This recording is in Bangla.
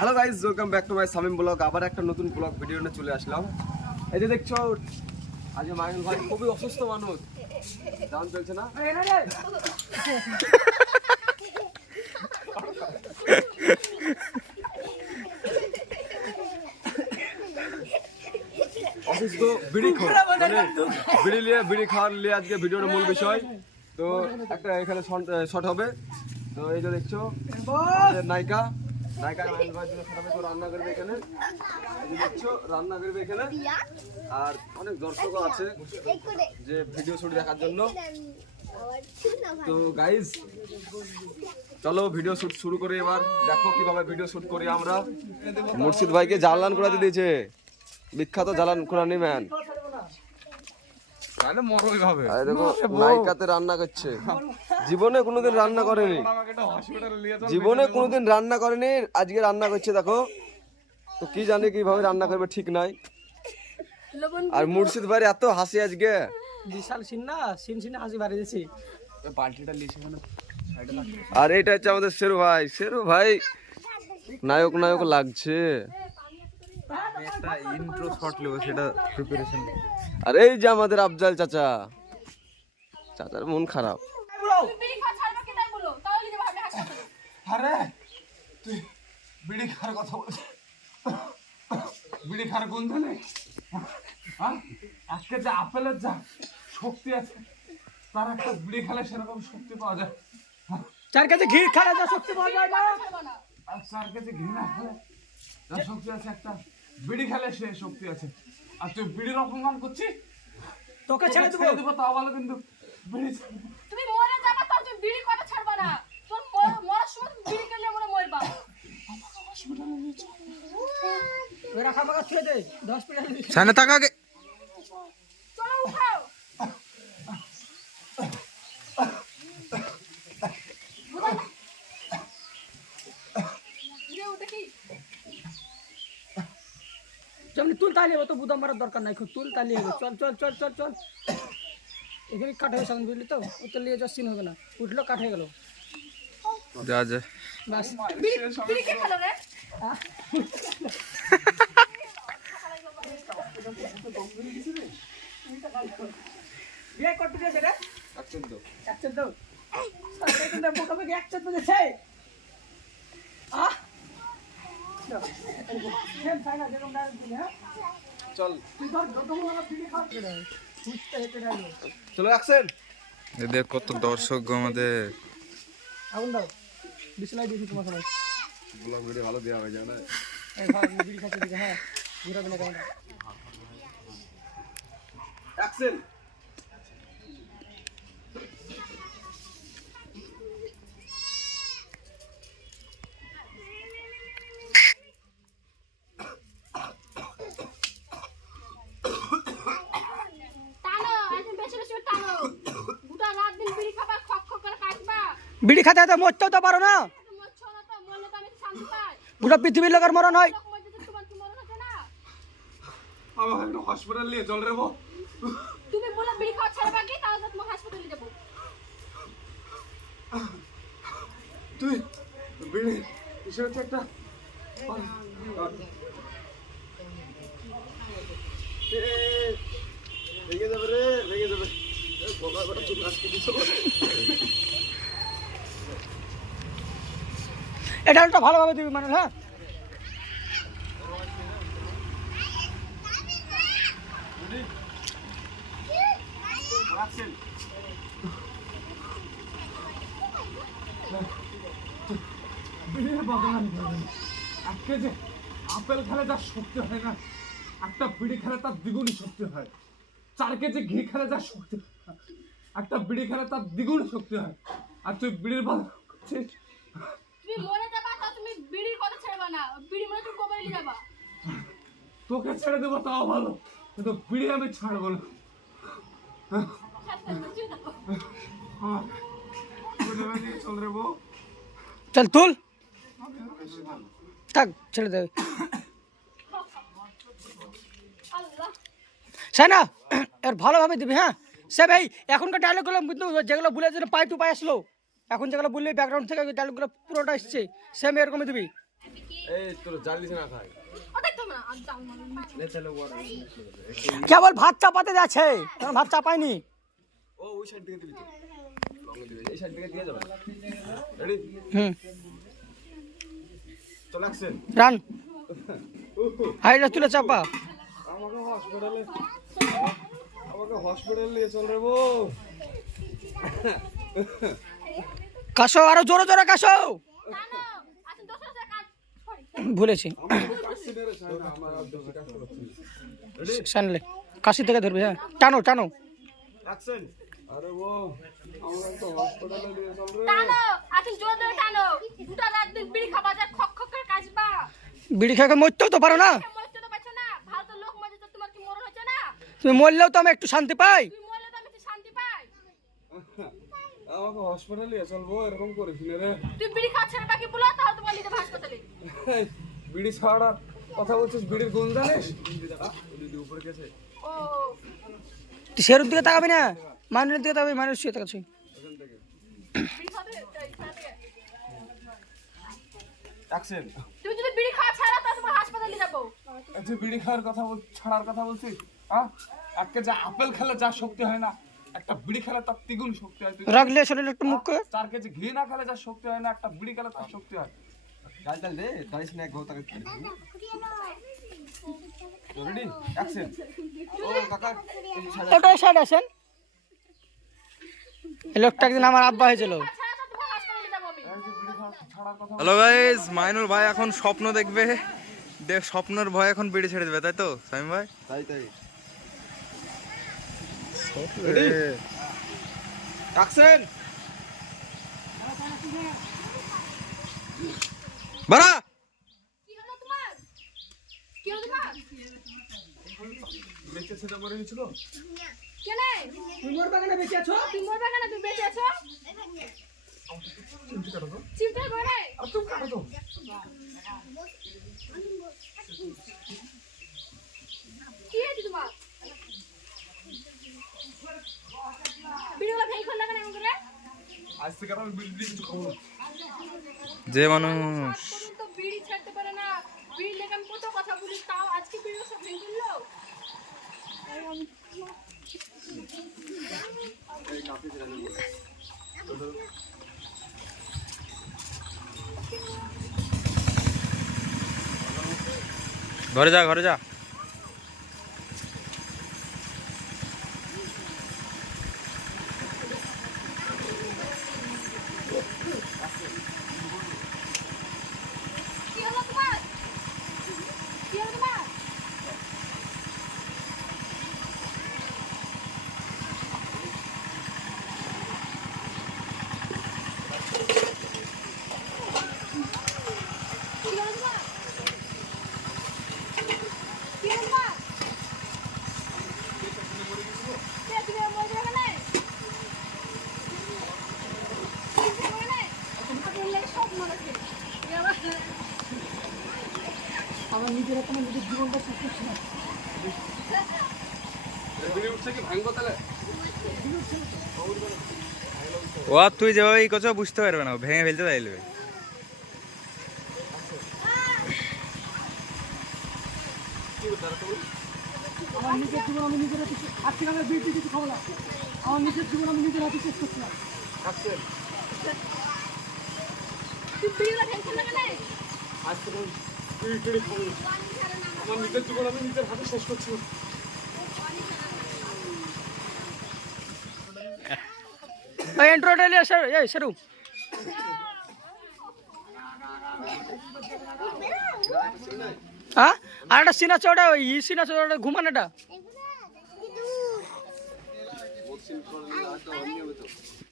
Hello guys, welcome back to my Samim blog. আবার একটা নতুন ব্লগ ভিডিও নিয়ে চলে আসলাম। এই যে দেখছো, আজ মাইনুল ভাই খুবই অসুস্থ মানুষ, দাম চলছে না। অসুস্থ বিড়ি বিড়ি খাওয়ার নিয়ে আজকে ভিডিওর মূল বিষয়। তো একটা এখানে শট হবে। তো এই যে দেখছো নায়িকা মাইনুল ভাই তো রান্না করবে এখানে, দেখছো রান্না করবে এখানে। আর অনেক দর্শকও আছে যে ভিডিও শুট দেখার জন্য। তো গাইজ চলো ভিডিও শুট শুরু করি। এবার দেখো কিভাবে ভিডিও শুট করি আমরা। মুর্শিদ ভাইকে জালান করাতে দিয়েছে, বিখ্যাত জালান কোরআনি ম্যান। নায়িকাতে রান্না করছে, জীবনে কোনোদিন রান্না করেনি, আজকে রান্না করছে দেখো। তো কি জানি কিভাবে রান্না করবে ঠিক নাই। আর মুর্শিদ ভাই এত হাসি আজকে, বিশাল সিন না, সিন হাসি বাড়ি দিয়েছি। আর এইটা হচ্ছে আমাদের শেরু ভাই নায়ক লাগছে। ইন্ট্রো শট নেব, সেটা প্রিপারেশন। আর এই যে আমাদের আফজাল চাচার মন খারাপ। আরে তুই বিড়ি খাওয়ার কথা বলছিস, বিড়ি খাওয়ার গন্ধ নেই? আজকে যে আপেলের যা শক্তি আছে, তার একটা বিড়ি খেলে সেরকম শক্তি পাওয়া যায়। চার কাছে ঘি খেলে যা শক্তি পাওয়া যায় না, আর 4 কেজি ঘি না খেলে যা শক্তি আছে, একটা বিড়ি খেলে সে শক্তি আছে। আর তুই বিড়ির অপমান করছিস, তোকে ছেড়ে দেবো। তাও ভালো, কিন্তু বিড়ি তুমি মরে যাবা, তাও তুমি বিড়ি কথা ছাড়বা না। তোর মরার সময় তুমি বিড়ি খেলে মরে মরবা। ওরা খাবার ছুঁয়ে দে 10 মিনিট সামনে তাকা আগে। চলো উঠাও। দেখি যেমনি তুল তালিয়ে তো বুদা মারার দরকার নাই, তুল তালিয়ে চল এখানে কাট হয়ে সামনে, বুঝলি তো? ওটা নিয়ে যা সিন হবে না, উঠলো কাট হয়ে গেল। যা বাস বিড়ি কে খেলো রে? বিয়ে করতে দিয়েছে রে, একজন তো কিন্তু মোটামুটি একজন তো দিয়েছে। চল তুই ধর যত বিড়ি খাওয়া চলো অ্যাকশন। দেখ কত দর্শক আমাদের। আগুন দাও, বিছলাই দিয়েছি তোমার সবাই। ব্লগ ভিডিও ভালো দেওয়া হয়ে যায় না। এই ভাই বিড়ি খাচ্ছে দিকে, হ্যাঁ ঘুরাবে না কেমন। অ্যাকশন। টানো, একদম বেশি টানো। গোটা রাত দিন বিড়ি খাবা, খক করে কাটবা। বিড়ি খাতে খাতে মরতেও তো পারো না, মরছো না তো, মরলে তো আমি শান্তি পাই। গোটা পৃথিবীর লোকের মরণ হয়। এরকম যদি তোমার হচ্ছে না। আমার একটা হসপিটাল নিয়ে চল রে। তুমি বলে বিড়ি খাওয়া ছাড়বা কি, তাহলে তোমার হাসপাতালে যাবো। তুই বিড়ি কিসের হচ্ছে একটা রেগে যাবে। বকা বকা তুমি আজকে দিছো। এটা একটা ভালোভাবে দিবি মানে, হ্যাঁ বিড়ির বাগান। আজকে যে আপেল খেলে তার শক্তি হয় না, একটা বিড়ি খেলে তার দ্বিগুণ শক্তি হয়। 4 কেজি ঘি খেলে যা শক্তি হয়, একটা বিড়ি খেলে তার দ্বিগুণ শক্তি হয়। আর তুই বিড়ির বাগান করছিস। তুমি মরে যাবা, তাও তুমি বিড়ির কথা ছাড়বা না। বিড়ি মরে তুমি কবরে নিয়ে যাবা। তোকে ছেড়ে দেবো তাও ভালো, কিন্তু বিড়ি আমি ছাড়বো না। চল রে বউ। চল তুল থাক, ছেড়ে দেবে। আল্লাহ, তাই না? এর ভালোভাবে দিবি, হ্যাঁ সে ভাই। এখনকার ডায়লগগুলো কিন্তু যেগুলো বলে যেন পাই টু পাই আসলো, এখন যেগুলো বললি ব্যাকগ্রাউন্ড থেকে ডায়লগগুলো পুরোটা এসছে, সেম এরকমই দিবি। এই তোর জানলিস না খাই ও দেখতো না আজ জাল মারুন লে চলো বড় কেবল ভাত চাপাতে যাচ্ছে, এখন ভাত চাপায়নি। ও ওই সাইড থেকে দিবি তো লং দিবি এই সাইড থেকে দিয়ে যাবে রেডি চল অ্যাকশন রান হাইটা তুলে চাপা। আমাকে হসপিটালে নিয়ে চল রে বউ কাশো, আরো জোরে জোরে কাশো। জানো আজ দোসরা কাজ সরি ভুলেছি, আমার আর বেশি কাজ করছি সানলে কাশি থেকে ধরবে। হ্যাঁ টানো টানো। অ্যাকশন আরে বউ আমাকে তো হসপিটালে নিয়ে চল রে টানো আজ জোর ধরে টানো গোটা রাত দিন বিড়ি খাবা যা খক খক করে কাজবা বিড়ি খেয়ে মরতেও তো পারো না, মরতে তো পারছো না ভালো তো লোক মজা তো তোমার কি মরণ হচ্ছে না তুমি মরলেও তো আমি একটু শান্তি পাই। তুমি মরলে তো আমি একটু শান্তি পাই আমাকে হসপিটালে নিয়ে চল বউ এরকম করিস না রে তুই বিড়ি খাচ্ছ না বাকি বলো তাহলে তোমার নিতে হাসপাতালে এই, বিড়ি ছাড়ার কথা বলছিস বিড়ির গুণ জানিস দিদি উপরে গেছে ও তুই সেরুর দিকে তাকাবি না, মানুষের দিকে তাকাবি, মানুষ শুয়ে তাকাচ্ছি। ওখান থেকে বিড়ি খাবে খাবে অ্যাকশন তুই যদি বিড়ি খাওয়া ছাড়া তাহলে তোমার হাসপাতালে যাবো তুই বিড়ি খাওয়ার কথা ছাড়ার কথা বলছিস? হ্যাঁ, একটা যা আপেল খেলে যা শক্তি হয় না, একটা বিড়ি খেলে তার দ্বিগুণ শক্তি হয়। রাখলে শরীরে একটু মুখ করে 4 কেজি ঘি না খেলে যা শক্তি হয় না, একটা বিড়ি খেলে তার শক্তি হয়। গাল ডাল দে তাই স্ন্যাক গো তাকে রেডি অ্যাকশন ও কাকা এই যে সাদা ওটা সাইড আসেন। এই লোকটা একদিন আমার আব্বা হয়েছিল। ছাড়া তো তোমার হাসপাতালে যাবো আমি ছাড়ার কথা হ্যালো গাইস, মাইনুল ভাই এখন স্বপ্ন দেখবে, স্বপ্নের ভয় এখন বিড়ি ছেড়ে দেবে, তাই তো সাইম ভাই? তাই রেডি অ্যাকশন বাড়া কি হলো তোমার কি হলো তোমার বেঁচে সেটা মরে গেছিল কেন তুমি মোর বাগানে বেঁচে আছো? তুমি মরবে কেন তুমি বেঁচে আছো চিন্তা করে নাই আর তুমি কাটো তো। কি হয়েছে তোমার বিড়িওয়ালা ভেঙে খোল লাগানো এমন করে আজ থেকে আর আমি বিড়ি কিছু খাবো না। যে মানুষ আজ পর্যন্ত বিড়ি ছাড়তে পারে না বিড়ি লেগে আমি কত কথা বলি তাও আজকে বিড়িও সব ভেঙে দিলো ঘরে যা, ঘরে যা। কি হলো তোমার কি হলো তোমার কি হলো তোমার কি হলো তোমার কে তুমি মরে যাবে না মরে না আপনি লেগে সব মরে গেছে আমার নিজের একটা নিজের জীবনটা শেষ করছি না। বিড়ি উঠছে কি ভাঙবো তাহলে ও আর তুই যেভাবে এই কথা বুঝতে পারবে না, ও ভেঙে ফেলতে চাইলে। আমার নিজের জীবন আমি নিজের হাতে আজকে আমার বিড়ি কিছু খাবো না। আমার নিজের জীবন আমি নিজের হাতে শেষ করছি না। অ্যাকশন তুই বিড়িওয়ালা ভেঙে খোল লাগানো আজ থেকে বিড়ি টিড়ি খাবো না। আমার নিজের জীবন আমি নিজের হাতে শেষ করছি ওই এন্ট্রোটা নিয়ে আসো, এই সেরু হ্যাঁ, আর একটা সিন আছে, ওটা ওই সিন আছে, ওটা ঘুমানোটা।